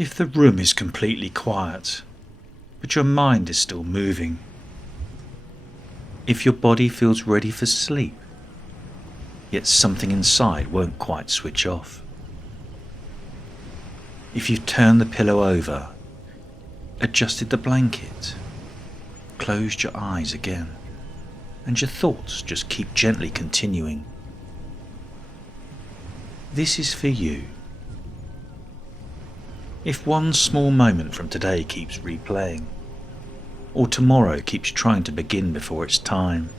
If the room is completely quiet, but your mind is still moving, if your body feels ready for sleep, yet something inside won't quite switch off, if you've turned the pillow over, adjusted the blanket, closed your eyes again, and your thoughts just keep gently continuing, this is for you. If one small moment from today keeps replaying, or tomorrow keeps trying to begin before it's time,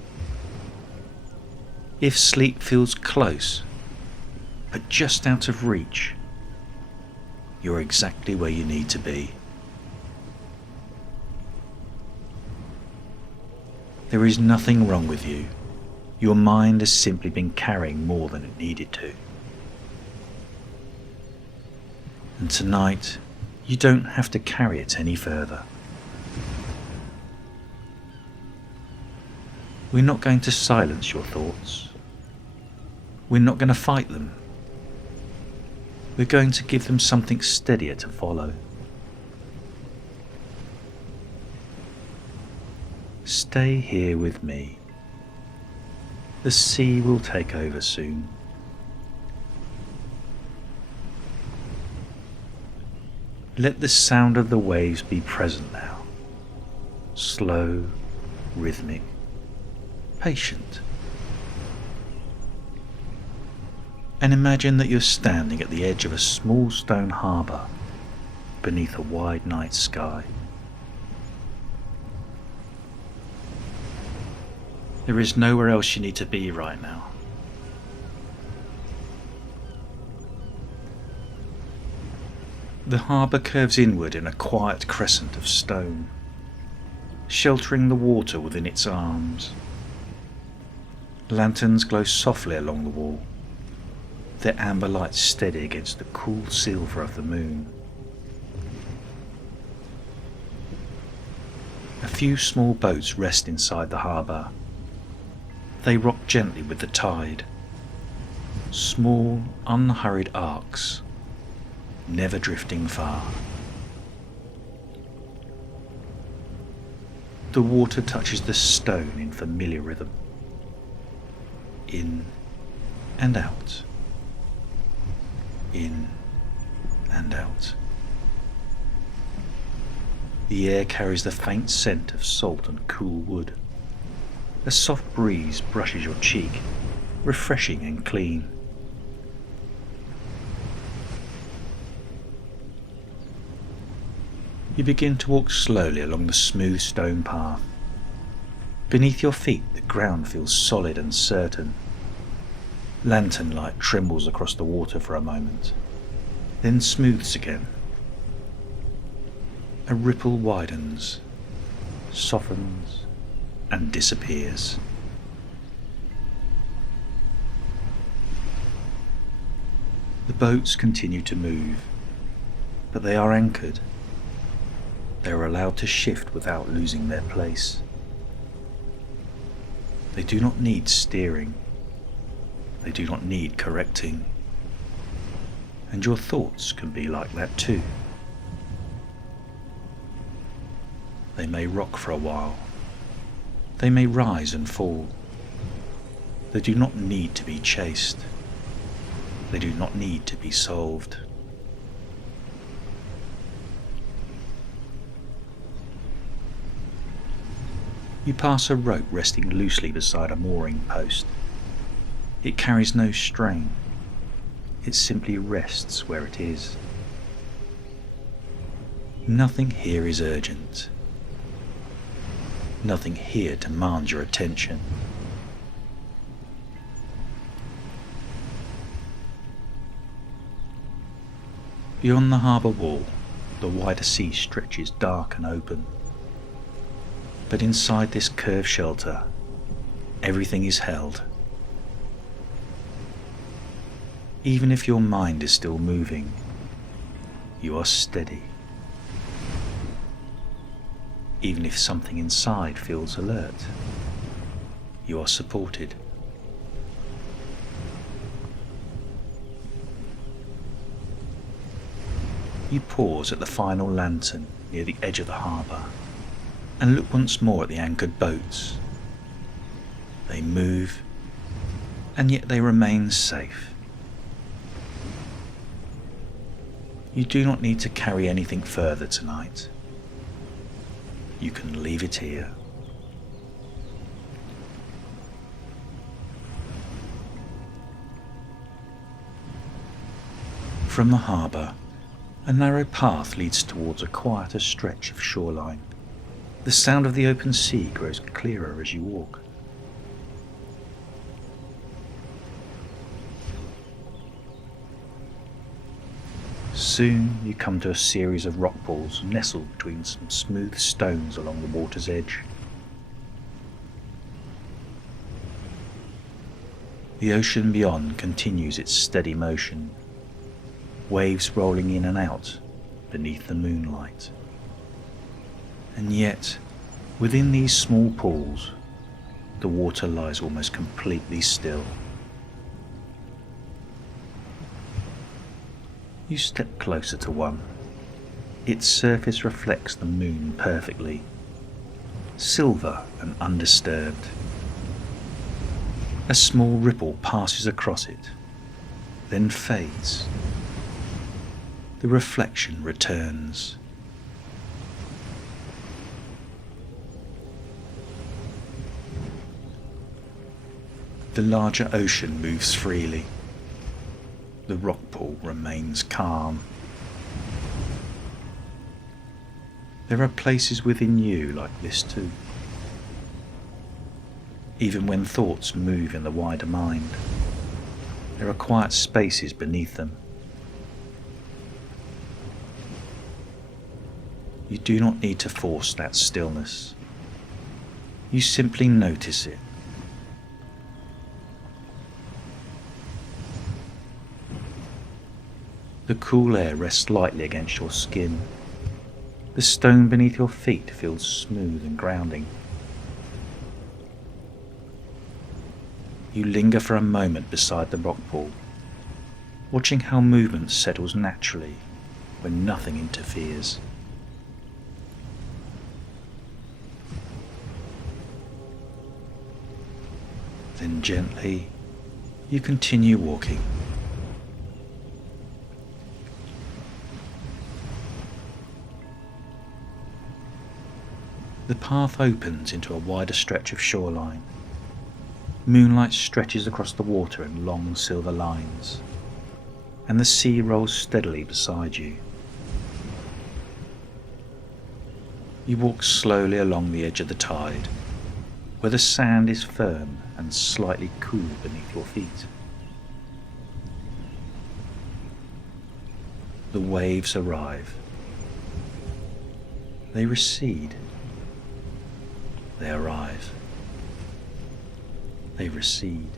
if sleep feels close, but just out of reach, you're exactly where you need to be. There is nothing wrong with you. Your mind has simply been carrying more than it needed to. And tonight, you don't have to carry it any further. We're not going to silence your thoughts. We're not going to fight them. We're going to give them something steadier to follow. Stay here with me. The sea will take over soon. Let the sound of the waves be present now. Slow, rhythmic, patient. And imagine that you're standing at the edge of a small stone harbour beneath a wide night sky. There is nowhere else you need to be right now. The harbour curves inward in a quiet crescent of stone, sheltering the water within its arms. Lanterns glow softly along the wall, their amber light steady against the cool silver of the moon. A few small boats rest inside the harbour. They rock gently with the tide, small, unhurried arcs, never drifting far. The water touches the stone in familiar rhythm, in and out, in and out. The air carries the faint scent of salt and cool wood. A soft breeze brushes your cheek, refreshing and clean. You begin to walk slowly along the smooth stone path. Beneath your feet, the ground feels solid and certain. Lantern light trembles across the water for a moment, then smooths again. A ripple widens, softens, and disappears. The boats continue to move, but they are anchored. They are allowed to shift without losing their place. They do not need steering. They do not need correcting. And your thoughts can be like that too. They may rock for a while. They may rise and fall. They do not need to be chased. They do not need to be solved. You pass a rope resting loosely beside a mooring post. It carries no strain. It simply rests where it is. Nothing here is urgent. Nothing here demands your attention. Beyond the harbour wall, the wider sea stretches dark and open. But inside this curved shelter, everything is held. Even if your mind is still moving, you are steady. Even if something inside feels alert, you are supported. You pause at the final lantern near the edge of the harbour and look once more at the anchored boats. They move, and yet they remain safe. You do not need to carry anything further tonight. You can leave it here. From the harbour, a narrow path leads towards a quieter stretch of shoreline. The sound of the open sea grows clearer as you walk. Soon you come to a series of rock pools nestled between some smooth stones along the water's edge. The ocean beyond continues its steady motion, waves rolling in and out beneath the moonlight. And yet, within these small pools, the water lies almost completely still. You step closer to one. Its surface reflects the moon perfectly, silver and undisturbed. A small ripple passes across it, then fades. The reflection returns. The larger ocean moves freely. The rock pool remains calm. There are places within you like this too. Even when thoughts move in the wider mind, there are quiet spaces beneath them. You do not need to force that stillness. You simply notice it. The cool air rests lightly against your skin. The stone beneath your feet feels smooth and grounding. You linger for a moment beside the rock pool, watching how movement settles naturally when nothing interferes. Then gently, you continue walking. The path opens into a wider stretch of shoreline. Moonlight stretches across the water in long silver lines, and the sea rolls steadily beside you. You walk slowly along the edge of the tide, where the sand is firm and slightly cool beneath your feet. The waves arrive. They recede. They arrive. They recede.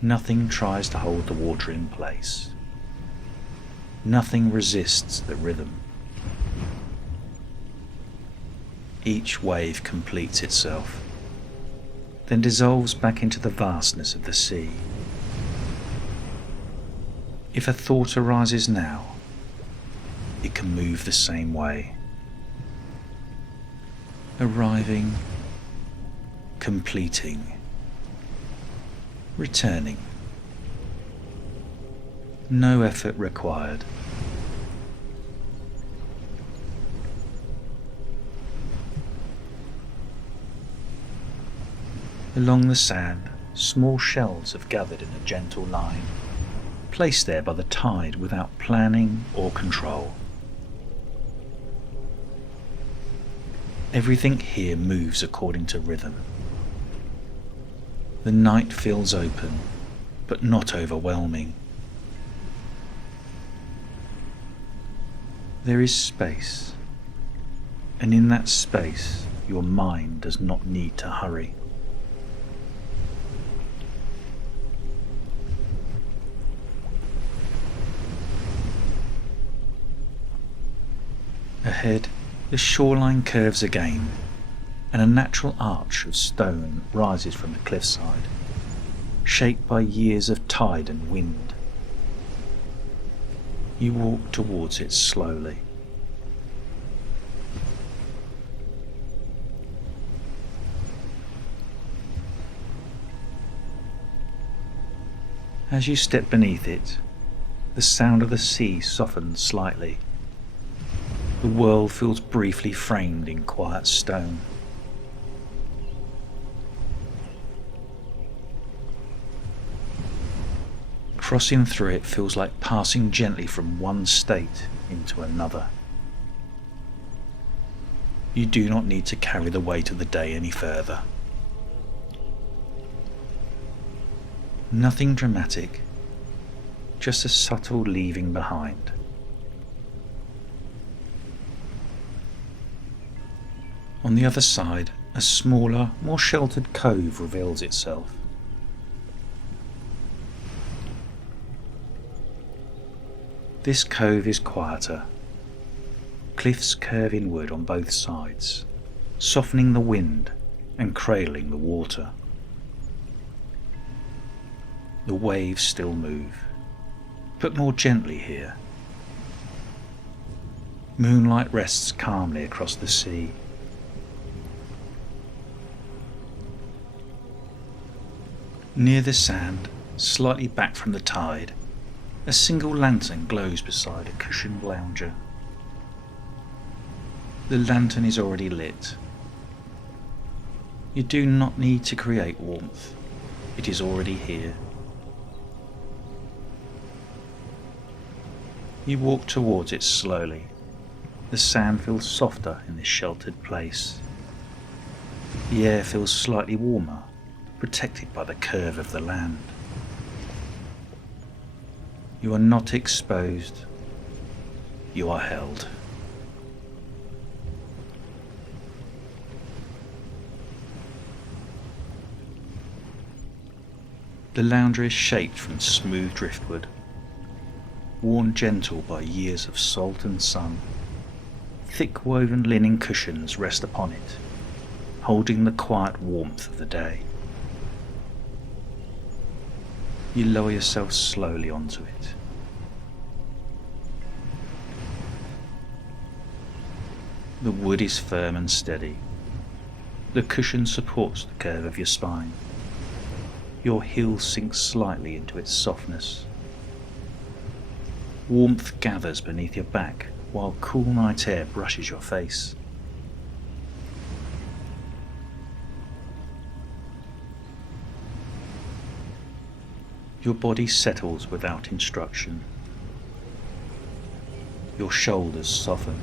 Nothing tries to hold the water in place. Nothing resists the rhythm. Each wave completes itself, then dissolves back into the vastness of the sea. If a thought arises now, it can move the same way. Arriving, completing, returning. No effort required. Along the sand, small shells have gathered in a gentle line, placed there by the tide without planning or control. Everything here moves according to rhythm. The night feels open, but not overwhelming. There is space, and in that space, your mind does not need to hurry. Ahead, the shoreline curves again, and a natural arch of stone rises from the cliffside, shaped by years of tide and wind. You walk towards it slowly. As you step beneath it, the sound of the sea softens slightly. The world feels briefly framed in quiet stone. Crossing through it feels like passing gently from one state into another. You do not need to carry the weight of the day any further. Nothing dramatic, just a subtle leaving behind. On the other side, a smaller, more sheltered cove reveals itself. This cove is quieter. Cliffs curve inward on both sides, softening the wind and cradling the water. The waves still move, but more gently here. Moonlight rests calmly across the sea. Near the sand, slightly back from the tide, a single lantern glows beside a cushioned lounger. The lantern is already lit. You do not need to create warmth. It is already here. You walk towards it slowly. The sand feels softer in this sheltered place. The air feels slightly warmer, protected by the curve of the land. You are not exposed. You are held. The lounger is shaped from smooth driftwood, worn gentle by years of salt and sun. Thick woven linen cushions rest upon it, holding the quiet warmth of the day. You lower yourself slowly onto it. The wood is firm and steady. The cushion supports the curve of your spine. Your heel sinks slightly into its softness. Warmth gathers beneath your back while cool night air brushes your face. Your body settles without instruction. Your shoulders soften.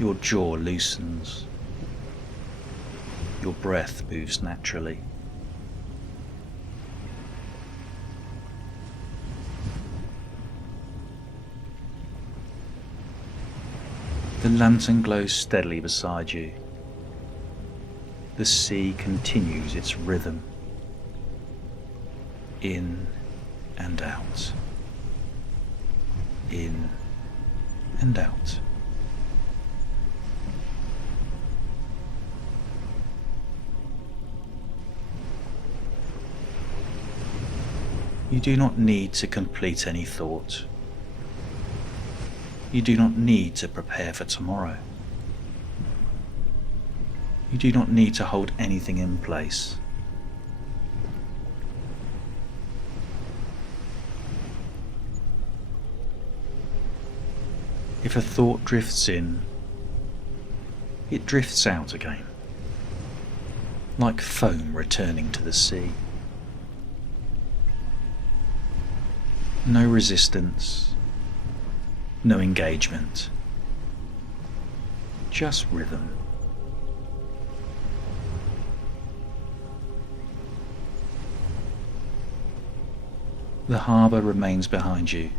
Your jaw loosens. Your breath moves naturally. The lantern glows steadily beside you. The sea continues its rhythm. In and out. In and out. You do not need to complete any thought. You do not need to prepare for tomorrow. You do not need to hold anything in place. If a thought drifts in, it drifts out again, like foam returning to the sea. No resistance, no engagement, just rhythm. The harbour remains behind you.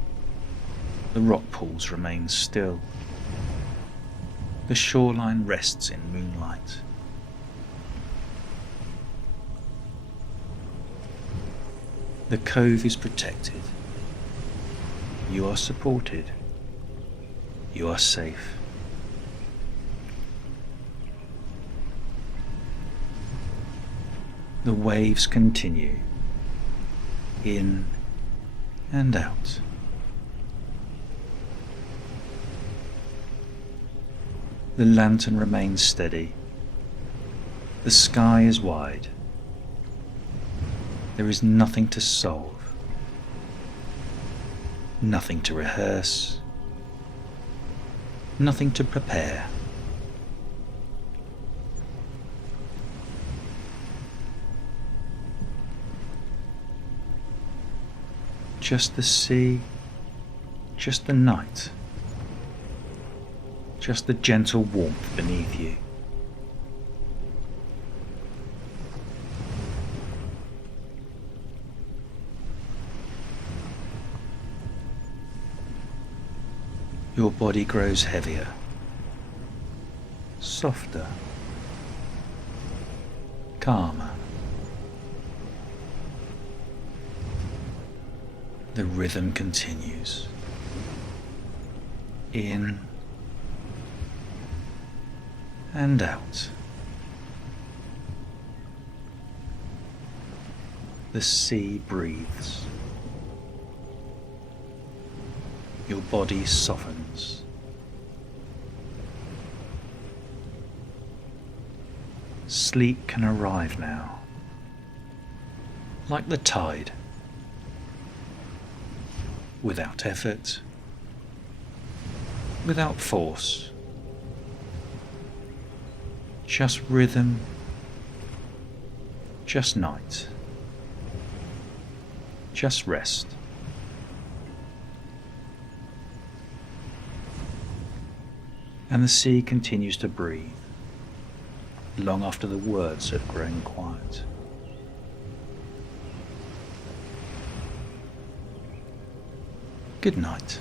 The rock pools remain still. The shoreline rests in moonlight. The cove is protected. You are supported. You are safe. The waves continue, in and out. The lantern remains steady. The sky is wide. There is nothing to solve, nothing to rehearse, nothing to prepare. Just the sea, just the night, just the gentle warmth beneath you. Your body grows heavier, softer, calmer. The rhythm continues. In and out. The sea breathes. Your body softens. Sleep can arrive now, like the tide, without effort, without force, just rhythm, just night, just rest. And the sea continues to breathe, long after the words have grown quiet. Good night.